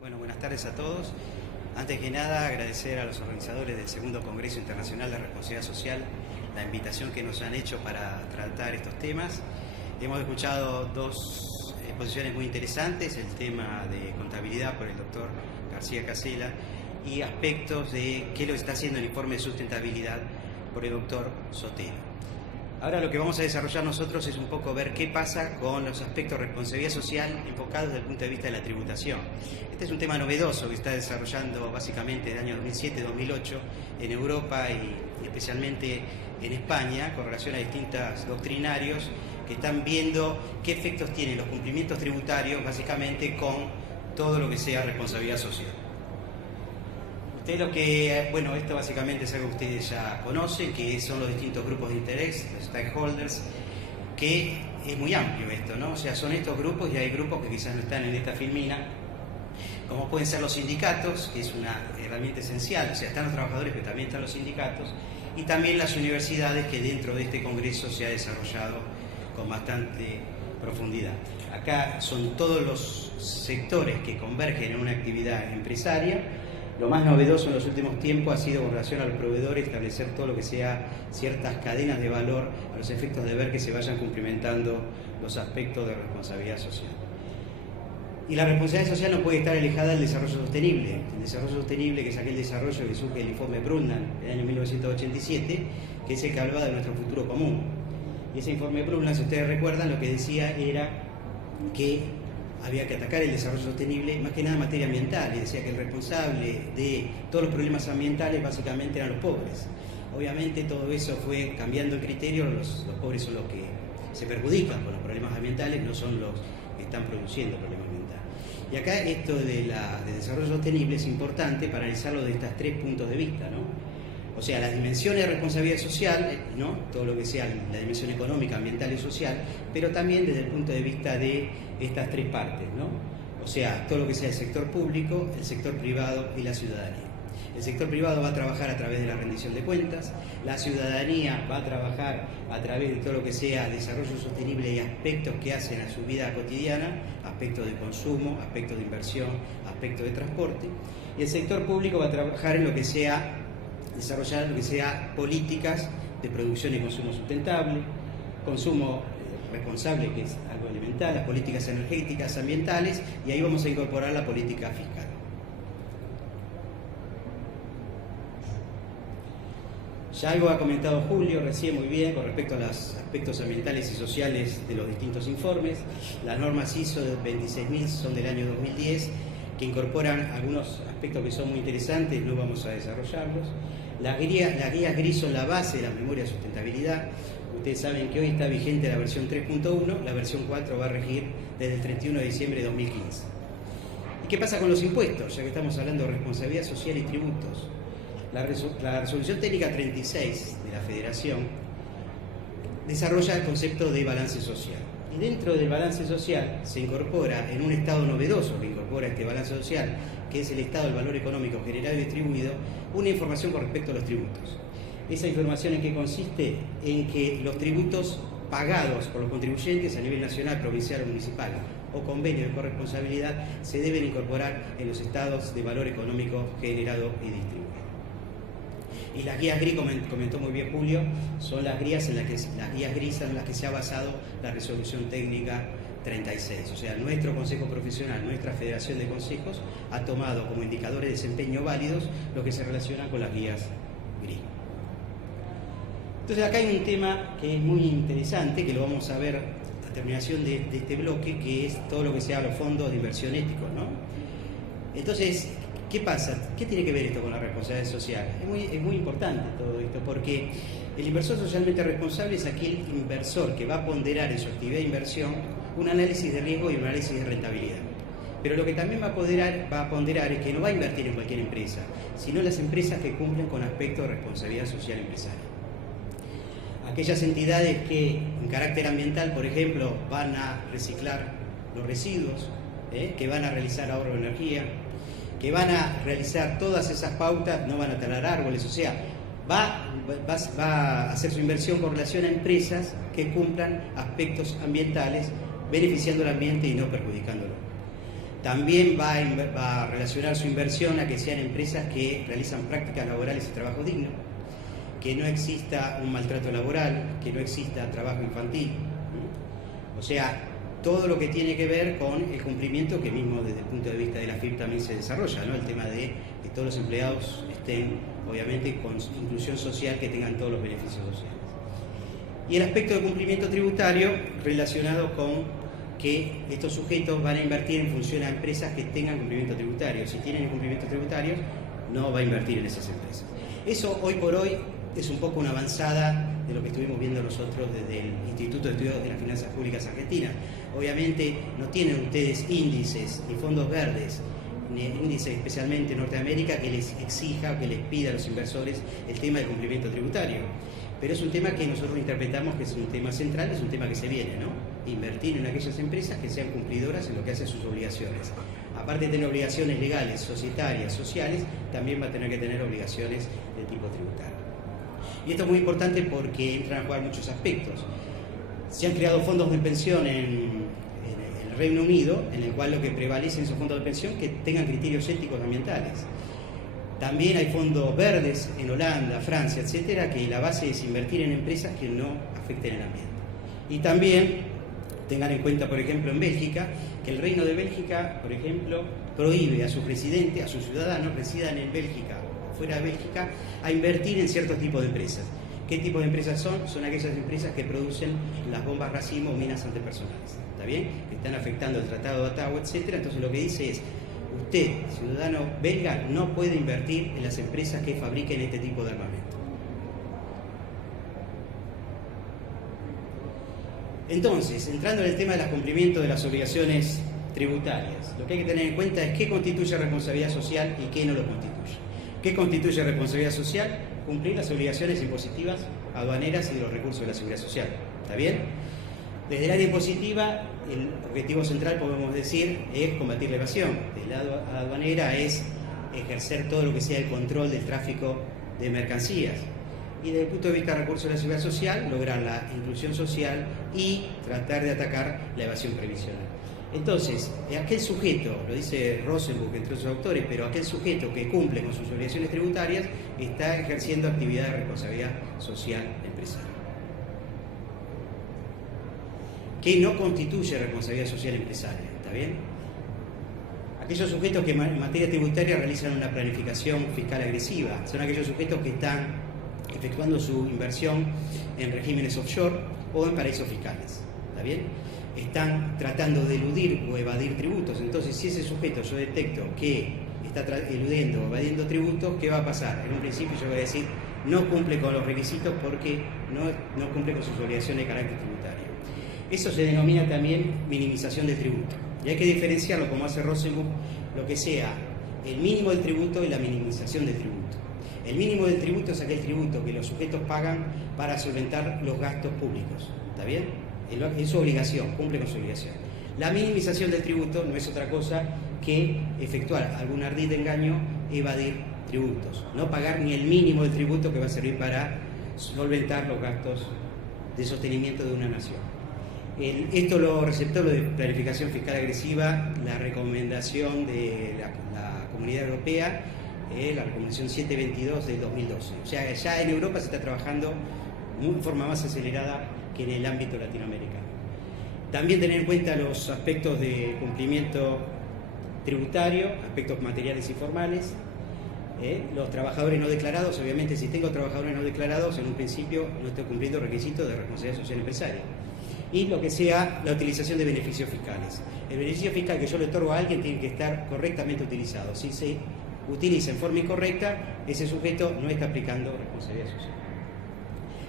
Bueno, buenas tardes a todos. Antes que nada, agradecer a los organizadores del Segundo Congreso Internacional de Responsabilidad Social la invitación que nos han hecho para tratar estos temas. Hemos escuchado dos exposiciones muy interesantes, el tema de contabilidad por el doctor García Casella y aspectos de qué es lo que está haciendo el informe de sustentabilidad por el doctor Sotelo. Ahora lo que vamos a desarrollar nosotros es un poco ver qué pasa con los aspectos de responsabilidad social enfocados desde el punto de vista de la tributación. Este es un tema novedoso que está desarrollando básicamente en el año 2007-2008 en Europa y especialmente en España con relación a distintos doctrinarios que están viendo qué efectos tienen los cumplimientos tributarios básicamente con todo lo que sea responsabilidad social. Bueno, esto básicamente es algo que ustedes ya conocen, que son los distintos grupos de interés, los stakeholders, que es muy amplio esto, ¿no? O sea, son estos grupos y hay grupos que quizás no están en esta filmina, como pueden ser los sindicatos, que es una herramienta esencial, o sea, están los trabajadores, pero también están los sindicatos, y también las universidades, que dentro de este congreso se ha desarrollado con bastante profundidad. Acá son todos los sectores que convergen en una actividad empresaria. Lo más novedoso en los últimos tiempos ha sido con relación a los proveedores establecer todo lo que sea ciertas cadenas de valor a los efectos de ver que se vayan cumplimentando los aspectos de responsabilidad social. Y la responsabilidad social no puede estar alejada del desarrollo sostenible. El desarrollo sostenible, que es aquel desarrollo que surge el informe Brundtland en el año 1987, que es el que hablaba de nuestro futuro común. Y ese informe Brundtland, si ustedes recuerdan, lo que decía era que había que atacar el desarrollo sostenible, más que nada en materia ambiental, y decía que el responsable de todos los problemas ambientales básicamente eran los pobres. Obviamente todo eso fue cambiando el criterio, los pobres son los que se perjudican con los problemas ambientales, no son los que están produciendo problemas ambientales. Y acá esto de desarrollo sostenible es importante para analizarlo de estos tres puntos de vista, ¿no? O sea, las dimensiones de responsabilidad social, ¿no? Todo lo que sea la dimensión económica, ambiental y social, pero también desde el punto de vista de estas tres partes, ¿no? O sea, todo lo que sea el sector público, el sector privado y la ciudadanía. El sector privado va a trabajar a través de la rendición de cuentas, la ciudadanía va a trabajar a través de todo lo que sea desarrollo sostenible y aspectos que hacen a su vida cotidiana, aspectos de consumo, aspectos de inversión, aspectos de transporte, y el sector público va a trabajar en lo que sea desarrollar lo que sea políticas de producción y consumo sustentable, consumo responsable, que es algo elemental, las políticas energéticas, ambientales, y ahí vamos a incorporar la política fiscal. Ya algo ha comentado Julio recién muy bien con respecto a los aspectos ambientales y sociales de los distintos informes. Las normas ISO 26000 son del año 2010, que incorporan algunos aspectos que son muy interesantes, no vamos a desarrollarlos. Las guías GRI son la base de la memoria de sustentabilidad. Ustedes saben que hoy está vigente la versión 3.1, la versión 4 va a regir desde el 31 de diciembre de 2015. ¿Y qué pasa con los impuestos? Ya que estamos hablando de responsabilidad social y tributos. La resolución técnica 36 de la Federación desarrolla el concepto de balance social. Y dentro del balance social se incorpora en un estado novedoso que incorpora este balance social, que es el estado del valor económico generado y distribuido, una información con respecto a los tributos. Esa información en qué consiste en que los tributos pagados por los contribuyentes a nivel nacional, provincial o municipal o convenio de corresponsabilidad se deben incorporar en los estados de valor económico generado y distribuido. Y las guías GRI, comentó muy bien Julio, son las guías en las que se ha basado la resolución técnica 36. O sea, nuestro Consejo Profesional, nuestra Federación de Consejos, ha tomado como indicadores de desempeño válidos lo que se relaciona con las guías GRI. Entonces acá hay un tema que es muy interesante, que lo vamos a ver a terminación de este bloque, que es todo lo que sea los fondos de inversión éticos, ¿no? Entonces, ¿qué pasa? ¿Qué tiene que ver esto con la responsabilidad social? Es muy importante todo esto, porque el inversor socialmente responsable es aquel inversor que va a ponderar en su actividad de inversión un análisis de riesgo y un análisis de rentabilidad. Pero lo que también va a ponderar es que no va a invertir en cualquier empresa, sino en las empresas que cumplen con aspectos de responsabilidad social empresarial. Aquellas entidades que en carácter ambiental, por ejemplo, van a reciclar los residuos, que van a realizar ahorro de energía, que van a realizar todas esas pautas, no van a talar árboles, o sea, va va a hacer su inversión con relación a empresas que cumplan aspectos ambientales, beneficiando al ambiente y no perjudicándolo. También va a relacionar su inversión a que sean empresas que realizan prácticas laborales y trabajo digno, que no exista un maltrato laboral, que no exista trabajo infantil. O sea, todo lo que tiene que ver con el cumplimiento que mismo desde el punto de vista de la FIP también se desarrolla, ¿no? El tema de que todos los empleados estén, obviamente, con inclusión social, que tengan todos los beneficios sociales. Y el aspecto de cumplimiento tributario relacionado con que estos sujetos van a invertir en función a empresas que tengan cumplimiento tributario. Si tienen cumplimiento tributario, no va a invertir en esas empresas. Eso hoy por hoy es un poco una avanzada de lo que estuvimos viendo nosotros desde el Instituto de Estudios de las Finanzas Públicas Argentinas. Obviamente no tienen ustedes índices ni fondos verdes, ni índices especialmente en Norteamérica que les exija o que les pida a los inversores el tema del cumplimiento tributario. Pero es un tema que nosotros interpretamos que es un tema central, es un tema que se viene, ¿no? Invertir en aquellas empresas que sean cumplidoras en lo que hacen sus obligaciones. Aparte de tener obligaciones legales, societarias, sociales, también va a tener que tener obligaciones de tipo tributario. Y esto es muy importante porque entran a jugar muchos aspectos. Se han creado fondos de pensión en el Reino Unido, en el cual lo que prevalece en esos fondos de pensión que tengan criterios éticos ambientales. También hay fondos verdes en Holanda, Francia, etcétera, que la base es invertir en empresas que no afecten el ambiente. Y también tengan en cuenta, por ejemplo, en Bélgica, que el Reino de Bélgica, por ejemplo, prohíbe a sus residentes, a sus ciudadanos, residan en Bélgica o fuera de Bélgica, a invertir en ciertos tipos de empresas. ¿Qué tipo de empresas son? Son aquellas empresas que producen las bombas racimo o minas antipersonales, ¿está bien? Que están afectando el Tratado de Ottawa, etcétera. Entonces lo que dice es, usted, ciudadano belga, no puede invertir en las empresas que fabriquen este tipo de armamento. Entonces, entrando en el tema del cumplimiento de las obligaciones tributarias, lo que hay que tener en cuenta es qué constituye responsabilidad social y qué no lo constituye. ¿Qué constituye responsabilidad social? Cumplir las obligaciones impositivas, aduaneras y de los recursos de la seguridad social. ¿Está bien? Desde el área impositiva, el objetivo central, podemos decir, es combatir la evasión. Desde la aduanera es ejercer todo lo que sea el control del tráfico de mercancías. Y desde el punto de vista de recursos de la seguridad social, lograr la inclusión social y tratar de atacar la evasión previsional. Entonces, aquel sujeto, lo dice Rosenbuch entre otros autores, pero aquel sujeto que cumple con sus obligaciones tributarias está ejerciendo actividad de responsabilidad social empresarial. Que no constituye responsabilidad social empresaria, ¿está bien? Aquellos sujetos que en materia tributaria realizan una planificación fiscal agresiva, son aquellos sujetos que están efectuando su inversión en regímenes offshore o en paraísos fiscales, ¿está bien? Están tratando de eludir o evadir tributos. Entonces, si ese sujeto yo detecto que está eludiendo o evadiendo tributos, ¿qué va a pasar? En un principio yo voy a decir, no cumple con los requisitos porque no cumple con sus obligaciones de carácter tributario. Eso se denomina también minimización del tributo. Y hay que diferenciarlo, como hace Rosenbuch, lo que sea el mínimo del tributo y la minimización del tributo. El mínimo del tributo es aquel tributo que los sujetos pagan para solventar los gastos públicos. ¿Está bien? Es su obligación, cumple con su obligación. La minimización del tributo no es otra cosa que efectuar algún ardid engaño, evadir tributos. No pagar ni el mínimo del tributo que va a servir para solventar los gastos de sostenimiento de una nación. Esto lo receptó lo de planificación fiscal agresiva, la recomendación de la Comunidad Europea, la recomendación 722 del 2012. O sea, ya en Europa se está trabajando de forma más acelerada que en el ámbito latinoamericano. También tener en cuenta los aspectos de cumplimiento tributario, aspectos materiales y formales, los trabajadores no declarados. Obviamente, si tengo trabajadores no declarados, en un principio no estoy cumpliendo requisitos de responsabilidad social empresaria. Y lo que sea la utilización de beneficios fiscales. El beneficio fiscal que yo le otorgo a alguien tiene que estar correctamente utilizado. Si se utiliza en forma incorrecta, ese sujeto no está aplicando responsabilidad social.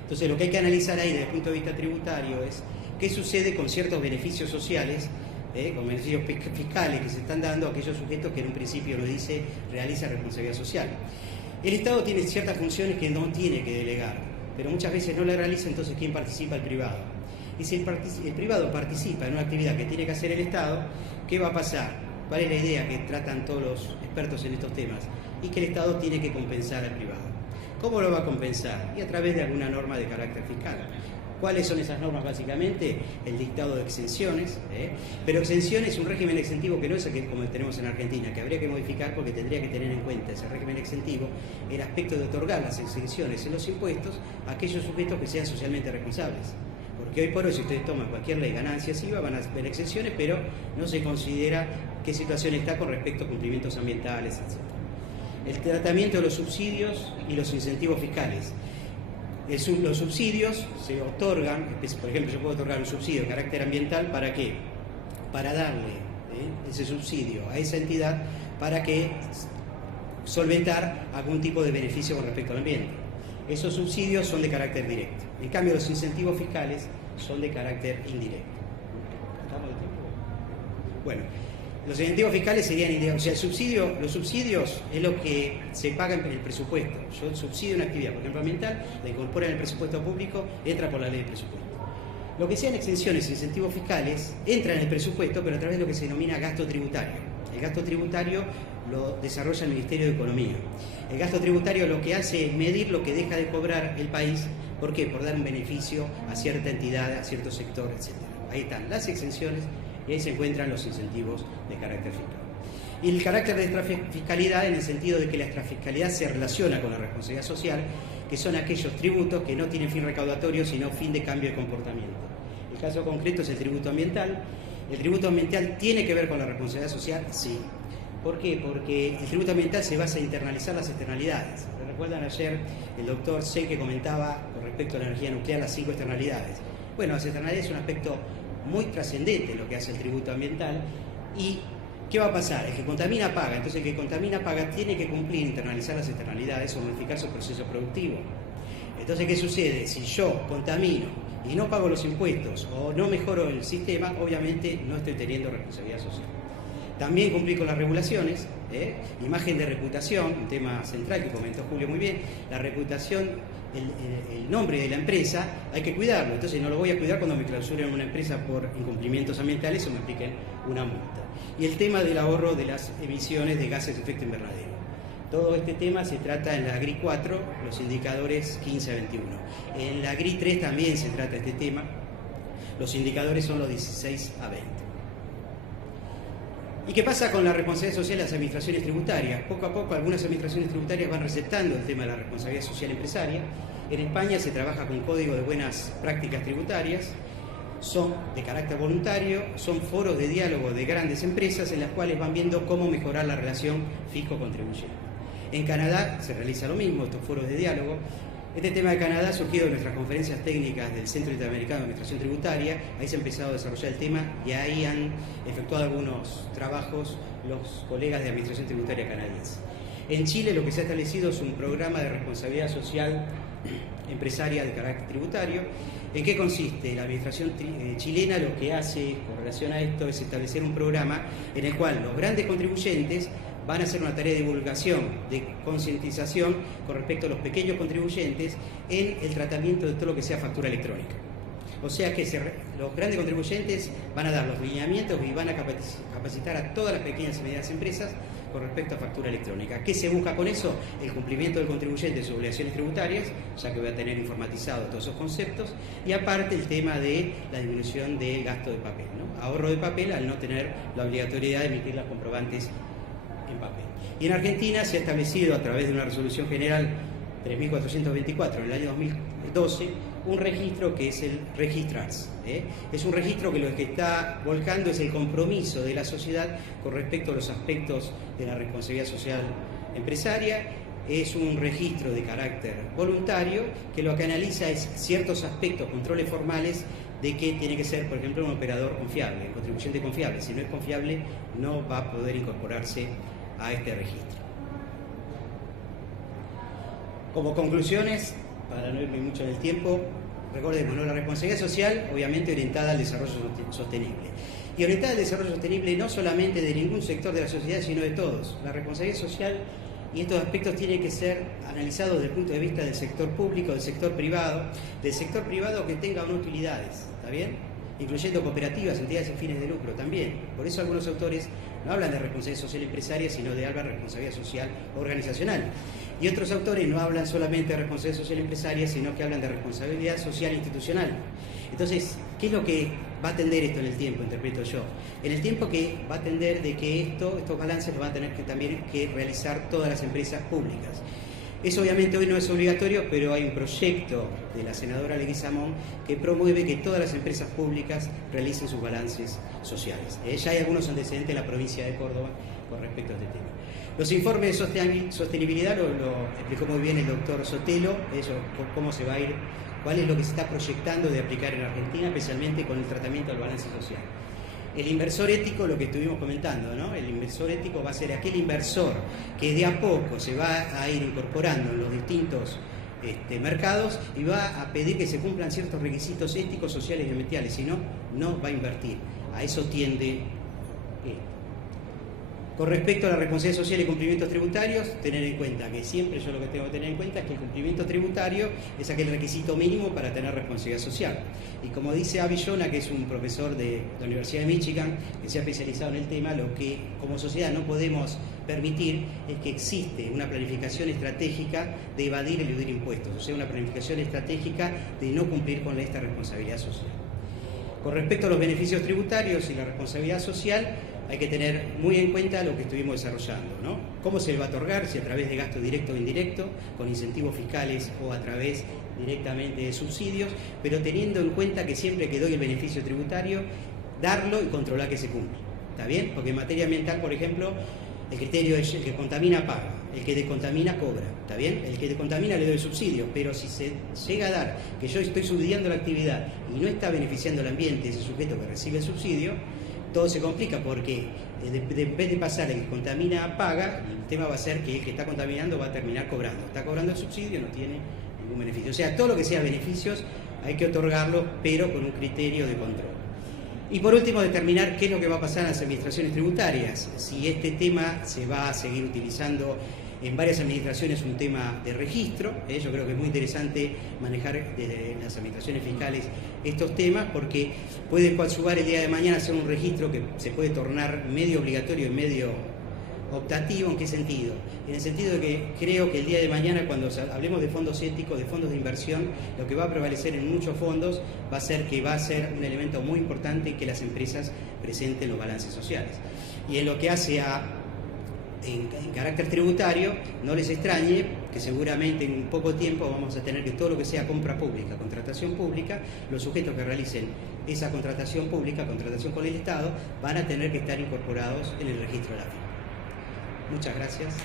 Entonces, lo que hay que analizar ahí desde el punto de vista tributario es qué sucede con ciertos beneficios sociales, con beneficios fiscales que se están dando a aquellos sujetos que en un principio lo dice realiza responsabilidad social. El Estado tiene ciertas funciones que no tiene que delegar, pero muchas veces no la realiza. Entonces, ¿quién participa? El privado. Y si el privado participa en una actividad que tiene que hacer el Estado, ¿qué va a pasar? ¿Cuál es la idea que tratan todos los expertos en estos temas? Y que el Estado tiene que compensar al privado. ¿Cómo lo va a compensar? Y a través de alguna norma de carácter fiscal. ¿Cuáles son esas normas? Básicamente el dictado de exenciones, pero exenciones, un régimen exentivo que no es el que como tenemos en Argentina, que habría que modificar porque tendría que tener en cuenta ese régimen exentivo el aspecto de otorgar las exenciones en los impuestos a aquellos sujetos que sean socialmente responsables. Porque hoy por hoy, si ustedes toman cualquier ley, ganancias, IVA, van a ver exenciones, pero no se considera qué situación está con respecto a cumplimientos ambientales, etc. El tratamiento de los subsidios y los incentivos fiscales. Los subsidios se otorgan, por ejemplo, yo puedo otorgar un subsidio de carácter ambiental, ¿para qué? Para darle ese subsidio a esa entidad para que solventar algún tipo de beneficio con respecto al ambiente. Esos subsidios son de carácter directo. En cambio, los incentivos fiscales son de carácter indirecto. ¿Estamos de tiempo? Bueno, los incentivos fiscales serían indirectos. O sea, los subsidios es lo que se paga en el presupuesto. Yo subsidio una actividad, por ejemplo, ambiental, la incorporo en el presupuesto público, entra por la ley de presupuesto. Lo que sean exenciones e incentivos fiscales entran en el presupuesto, pero a través de lo que se denomina gasto tributario. El gasto tributario lo desarrolla el Ministerio de Economía. El gasto tributario lo que hace es medir lo que deja de cobrar el país. ¿Por qué? Por dar un beneficio a cierta entidad, a cierto sector, etc. Ahí están las exenciones y ahí se encuentran los incentivos de carácter fiscal. Y el carácter de extrafiscalidad en el sentido de que la extrafiscalidad se relaciona con la responsabilidad social, que son aquellos tributos que no tienen fin recaudatorio, sino fin de cambio de comportamiento. El caso concreto es el tributo ambiental. ¿El tributo ambiental tiene que ver con la responsabilidad social? Sí. ¿Por qué? Porque el tributo ambiental se basa en internalizar las externalidades. ¿Recuerdan ayer el doctor C que comentaba con respecto a la energía nuclear las 5 externalidades? Bueno, las externalidades es un aspecto muy trascendente lo que hace el tributo ambiental. ¿Y qué va a pasar? El que contamina paga. Entonces el que contamina paga tiene que cumplir, internalizar las externalidades o modificar su proceso productivo. Entonces, ¿qué sucede? Si yo contamino y no pago los impuestos o no mejoro el sistema, obviamente no estoy teniendo responsabilidad social. También cumplir con las regulaciones, imagen de reputación, un tema central que comentó Julio muy bien. La reputación, el nombre de la empresa, hay que cuidarlo. Entonces no lo voy a cuidar cuando me clausuren una empresa por incumplimientos ambientales o me apliquen una multa. Y el tema del ahorro de las emisiones de gases de efecto invernadero. Todo este tema se trata en la GRI 4, los indicadores 15 a 21. En la GRI 3 también se trata este tema. Los indicadores son los 16 a 20. ¿Y qué pasa con la responsabilidad social de las administraciones tributarias? Poco a poco algunas administraciones tributarias van receptando el tema de la responsabilidad social empresaria. En España se trabaja con código de buenas prácticas tributarias, son de carácter voluntario, son foros de diálogo de grandes empresas en las cuales van viendo cómo mejorar la relación fisco-contribuyente. En Canadá se realiza lo mismo, estos foros de diálogo. Este tema de Canadá ha surgido de nuestras conferencias técnicas del Centro Interamericano de Administración Tributaria. Ahí se ha empezado a desarrollar el tema y ahí han efectuado algunos trabajos los colegas de Administración Tributaria canadiense. En Chile lo que se ha establecido es un programa de responsabilidad social empresaria de carácter tributario. ¿En qué consiste? La administración chilena lo que hace con relación a esto es establecer un programa en el cual los grandes contribuyentes van a hacer una tarea de divulgación, de concientización con respecto a los pequeños contribuyentes en el tratamiento de todo lo que sea factura electrónica. O sea que los grandes contribuyentes van a dar los lineamientos y van a capacitar a todas las pequeñas y medianas empresas con respecto a factura electrónica. ¿Qué se busca con eso? El cumplimiento del contribuyente de sus obligaciones tributarias, ya que voy a tener informatizado todos esos conceptos, y aparte el tema de la disminución del gasto de papel, ¿no? Ahorro de papel al no tener la obligatoriedad de emitir los comprobantes en papel. Y en Argentina se ha establecido a través de una resolución general 3.424 en el año 2012 un registro que es el Registrars. Es un registro que lo que está volcando es el compromiso de la sociedad con respecto a los aspectos de la responsabilidad social empresaria. Es un registro de carácter voluntario que lo que analiza es ciertos aspectos, controles formales de que tiene que ser, por ejemplo, un operador confiable, un contribuyente confiable. Si no es confiable, no va a poder incorporarse a este registro. Como conclusiones, para no irme mucho en el tiempo, recordemos, ¿no? La responsabilidad social, obviamente orientada al desarrollo sostenible. Y orientada al desarrollo sostenible no solamente de ningún sector de la sociedad, sino de todos. La responsabilidad social y estos aspectos tienen que ser analizados desde el punto de vista del sector público, del sector privado que tenga unas utilidades, ¿está bien? incluyendo cooperativas, entidades sin fines de lucro también. Por eso algunos autores no hablan de responsabilidad social empresaria, sino de responsabilidad social organizacional. Y otros autores no hablan solamente de responsabilidad social empresaria, sino que hablan de responsabilidad social institucional. Entonces, ¿qué es lo que va a tender esto en el tiempo, interpreto yo? En el tiempo que va a tender de que estos balances los van a tener que también que realizar todas las empresas públicas. Eso obviamente hoy no es obligatorio, pero hay un proyecto de la senadora Leguizamón que promueve que todas las empresas públicas realicen sus balances sociales. Ya hay algunos antecedentes en la provincia de Córdoba con respecto a este tema. Los informes de sostenibilidad lo explicó muy bien el doctor Sotelo, cómo se va a ir, cuál es lo que se está proyectando de aplicar en Argentina, especialmente con el tratamiento del balance social. El inversor ético, lo que estuvimos comentando, ¿no? El inversor ético va a ser aquel inversor que de a poco se va a ir incorporando en los distintos mercados y va a pedir que se cumplan ciertos requisitos éticos, sociales y ambientales, si no, no va a invertir. A eso tiende esto. Con respecto a la responsabilidad social y cumplimientos tributarios, tener en cuenta que siempre yo lo que tengo que tener en cuenta es que el cumplimiento tributario es aquel requisito mínimo para tener responsabilidad social. Y como dice Avi Yona, que es un profesor de la Universidad de Michigan, que se ha especializado en el tema, lo que como sociedad no podemos permitir es que existe una planificación estratégica de evadir y eludir impuestos, o sea, una planificación estratégica de no cumplir con esta responsabilidad social. Con respecto a los beneficios tributarios y la responsabilidad social, hay que tener muy en cuenta lo que estuvimos desarrollando, ¿no? ¿Cómo se le va a otorgar? Si a través de gasto directo o indirecto, con incentivos fiscales o a través directamente de subsidios, pero teniendo en cuenta que siempre que doy el beneficio tributario, darlo y controlar que se cumpla. ¿Está bien? Porque en materia ambiental, por ejemplo, el criterio es el que contamina paga, el que descontamina cobra, ¿está bien? El que descontamina le doy subsidio, pero si se llega a dar que yo estoy subsidiando la actividad y no está beneficiando al ambiente ese sujeto que recibe el subsidio, todo se complica porque en vez de pasar el que contamina paga, el tema va a ser que el que está contaminando va a terminar cobrando. Está cobrando el subsidio, no tiene ningún beneficio. O sea, todo lo que sea beneficios hay que otorgarlo, pero con un criterio de control. Y por último, determinar qué es lo que va a pasar en las administraciones tributarias. Si este tema se va a seguir utilizando en varias administraciones, un tema de registro. Yo creo que es muy interesante manejar desde las administraciones fiscales estos temas, porque puede coadyuvar el día de mañana hacer un registro que se puede tornar medio obligatorio y medio optativo. ¿En qué sentido? En el sentido de que creo que el día de mañana, cuando hablemos de fondos éticos, de fondos de inversión, lo que va a prevalecer en muchos fondos va a ser que va a ser un elemento muy importante que las empresas presenten los balances sociales. Y en lo que hace en carácter tributario, no les extrañe que seguramente en poco tiempo vamos a tener que todo lo que sea compra pública, contratación pública, los sujetos que realicen esa contratación pública, contratación con el Estado, van a tener que estar incorporados en el registro de la firma. Muchas gracias.